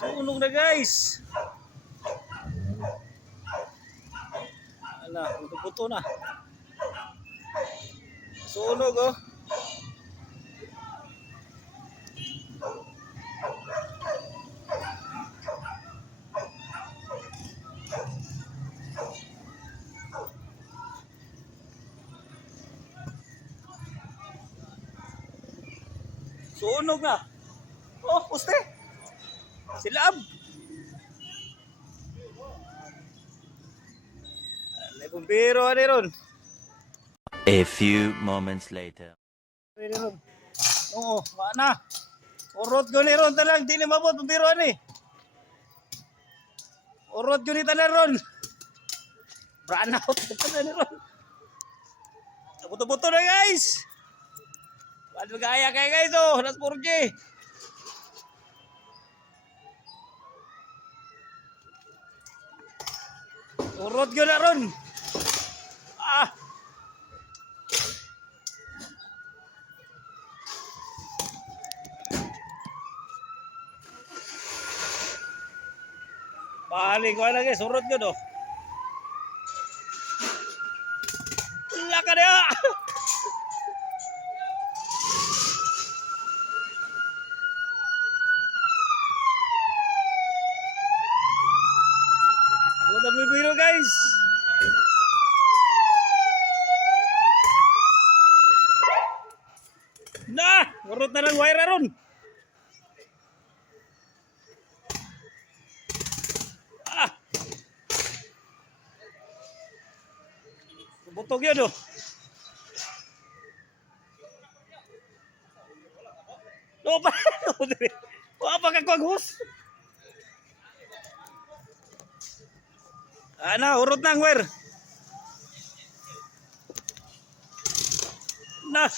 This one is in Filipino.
Sunog na guys. Ala, buto na. Sunog oh. Sunog na. Oh, puste. Silab. May bumbero ani ron. A few moments later. Ani ron. Oo, mana. Urot gani ron talang di ni mabot bumbero ani. Urot gani talang ron. Brand out ani ron. Buto-buto na guys. Ano gaya kayo guys oh, nas 4G. Urot yun na ron. Ah. Paling ko na guys, urot yun oh. Wala ka na. Wala bibiro guys. Nah, urot na ng wire ron. Ah. Butog yun oh. No pa. Wala pa ka kwaghus. Ana, urot na ang wire. Nah.